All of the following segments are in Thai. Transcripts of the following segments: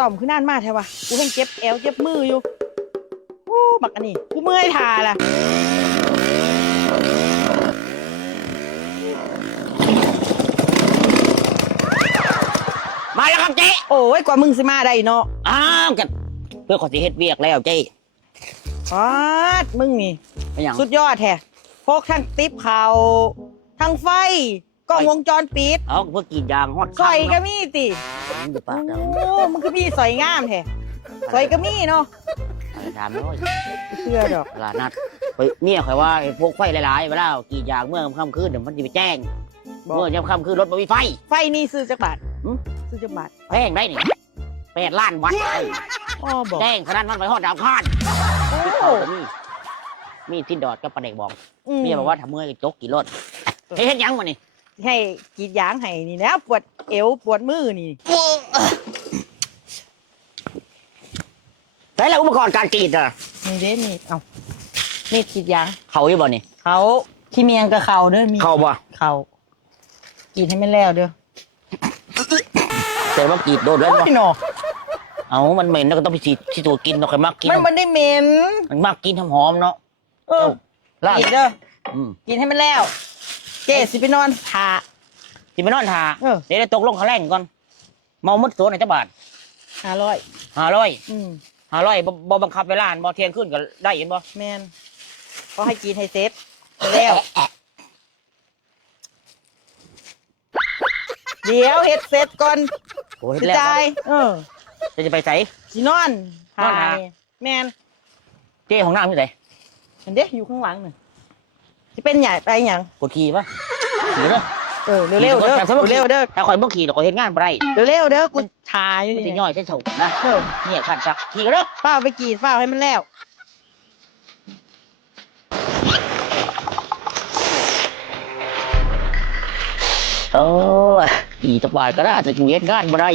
ต่อมขึ้นนานมากแท้วะกูเห็นเจ็บแอวเจ็บมืออยู่โอ้บักอันนี้กูเมื่อยทาล่ะมาแล้วครับเจ๊โอ้ยกว่ามึงสิมาได้เนาะอ้าวกันเพื่อขอสิเฮ็ดเวียกแล้วเจ๊ฟาดมึงนี่ เป็นหยัง สุดยอดแท้พกทั้งติ๊บเขาทั้งไฟ กล้องวงจรปิดเอาเพื่อกรีดยางฮอดสอยก็ค่ำมีติเนาะอยู่ปากดังโอ้มึงคือพี่สอยงามแท้สอยก็มีเนาะถามน้อยเชื่อดอกเวลานัดไปเนี่ยข่อยว่าไอ้พวกไฟหลายๆเวลากรีดยางเมื่อค่ำคืนเดี๋ยวมันจะไปแจ้งบอกเมื่อยามค่ำคืนรถมันมีไฟ ไฟนี่ซื้อจักบาทหืมซื้อจักบาทแพงได้นี่แปดล้านวัตต์อ้อบอกแจ้งขนาดมันไปฮอดดาวคานโอ้เขาก็มีมีที่ดอดกับปลาเด็กบอกอืมเมียบอกว่าทำเมื่อยก็จกกี่รถเฮ้ยเฮ็ดหยังมานี่ ให้กรีดยางให้นี่นะปวดเอวปวดมือนี่ใช้แล้วอุปกรณ์การกรีดอะนี่เด้นี่เอานี่กรีดยางเขาอยู่บ่นี่เขาที่เมียงกับเขาเด้อมีเขาบ่เขากรีดให้มันแล้วเด้อแต่ว่ากรีดโดนแล้วบ่โอ้ยหนอเอามันเหม็นแล้วก็ต้องไปฉีดที่ตัวกินเราเคยมักกินมันมันได้เหม็นมันมักกินหอมๆเนาะเออล่ากรีดเด้ออืมกรีดให้มันแล้ว เจสิไปนอนทาสิไปนอนทาเออ เดี๋ยวได้ตกลงเขาแรงก่อน เมาหมดตัวในจักบาทห้าร้อยห้าร้อยอืมห้าร้อยบ่บังคับเวลาบ่เที่ยงคืนก็ได้เห็นบ่แมนเขาให้กรีดให้เซ็ตแล้วเดี๋ยวเฮ็ดเสร็จก่อนโอ้ยสิแล้วจ่ายเออจะจะไปใส่ สินอนนอนหานี่แมนเจ้ของน้ำที่ไหน เห็นเด้อยู่ข้างหลังน่ะ สิเป็นใหญ่ไปหยังกดขี่ปะขี่เด้อเออเร็วๆเด้อแต่สมมุติเร็วๆเด้อถ้าคอยบ่ขี่เราก็เฮ็ดงานบ่ได้เร็วๆเด้อกูทาอยู่มันสินี่ย่อยใส่เฉานะเออเนี่ยขัดจักขี่กันเด้อฝ้าวไปกรีดฝ้าวให้มันแล้ว โอ้ยขี่สบายก็ได้แต่กูเฮ็ดงานบ่ได้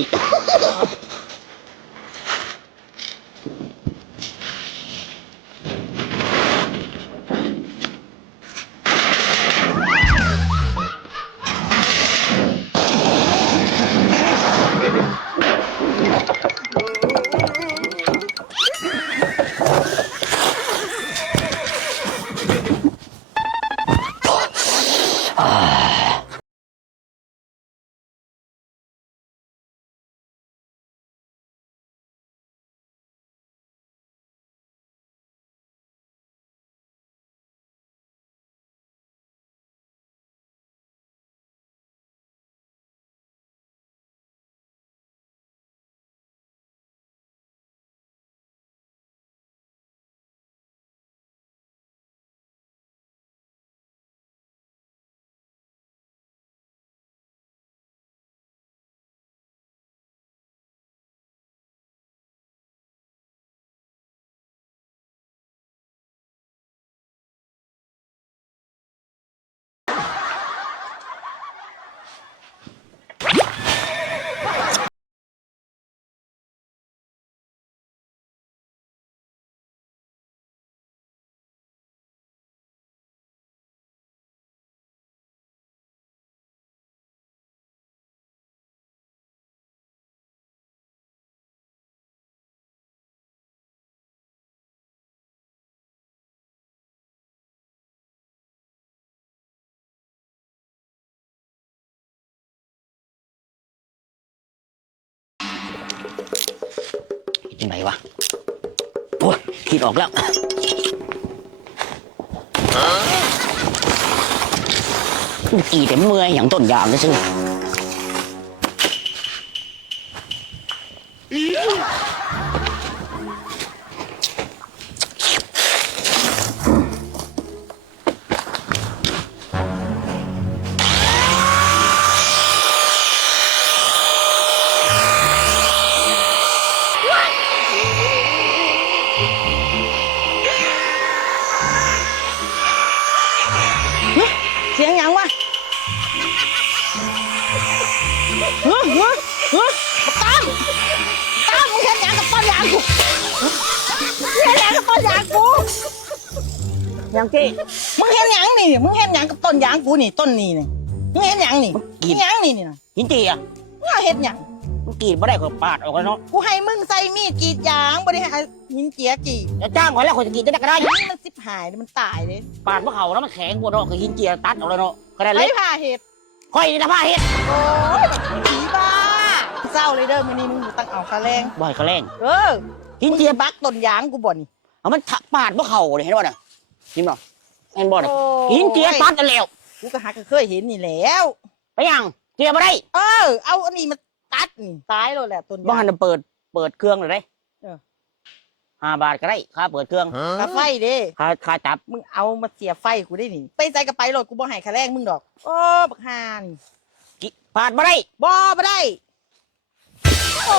จังไหนวะโอ้ยคิดออกแล้วกี่แต่เมื่อยอย่างต้นยางเลยซึ่ง ฮ้ยเฮ้ยตั้มตั้มมึงเห็นหยังกับต้นยางกูมึงเห็นหยังกับต้นยางกูยังที่มึงเห็นหยังนี่ มึงเห็นหยังกับต้นยางกูนี่ต้นนี้นี่มึงเห็นหยังนี่กินหยังนี่นี่นะหินจีอะมึงเอาเห็นหยังกรีดบ่ได้ข่อยปาดออกแล้วเนาะ กูให้มึงใส่มีดกรีดยางบ่ได้ให้หินเจียกรีดจะจ้างข่อยแล้วข่อยจะกรีดจะได้ก็ได้อันนี้มันสิบหายมันตายเลยปาดบ่เข้าแล้วมันแข็งกว่าเนาะคือหินเจียตัดออกแล้วเนาะก็ได้ไรเล็กผ่าเห็ดข่อยนี่นะผ้าเฮ็ด โอ้ยผีบ้า เศร้าเลยเด้อมื้อนี้มึงตั้งเอาคาแรงบ่ให้เขาแรงเออหินมึงเจียจะบักต้นยางกูบ่นี่เอามันถปาดบ่เข้าเลยเห็นบ่น่ะเห็นบ่เห็นบ่น่ะโอ้หินเจียตัดกันแล้วกูก็หักก็เคยเห็นนี่แล้วไปยังเจียบ่ได้ เออ เอาอันนี้มาตัดนี่ตายแล้วแหละต้นบ่ยาหังนเปิดเปิดเครื่องเลยได้เออห้าบาทก็ได้ค่าเปิดเครื่องกาไฟเด้ค่าค่าจับมึงเอามาเสียไฟกูได้นี่ไปใจกับไปโหลดกูบ่ให้คาแรงมึงดอก โอ้บักฮานี่กิปาดบ่ได้บ่บ่ได้ โอ้